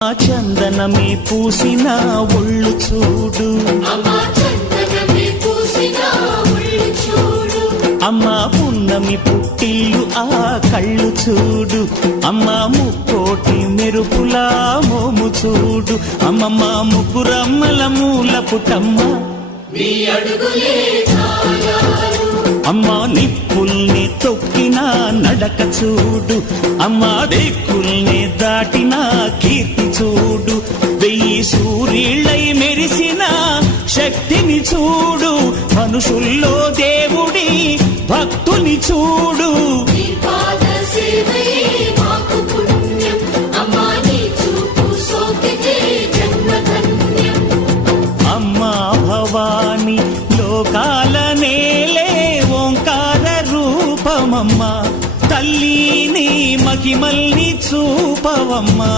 చందనమే పూసిన ఒళ్ళు చూడు, అమ్మ పున్నమి పుట్టిల్లు ఆ కళ్ళు చూడు, అమ్మ ముక్కోటి మెరుపులా మోము చూడు, అమ్మమ్మ ముగ్గురమ్మల మూల పుట్టమ్మ అమ్మ నిప్పుల్ని తొక్కిన నడక చూడు, అమ్మ దిక్కుల్ని దాటిన కీర్తి చూడు, 1000 సూర్యుళ్ళై మెరిసిన శక్తిని చూడు, మనుషుల్లో దేవుడి భక్తుని చూడు. అమ్మా భవాని లోకాల నేలే ఓంకార రూపమమ్మా, తల్లిని మహిమల్ని చూపవమ్మా.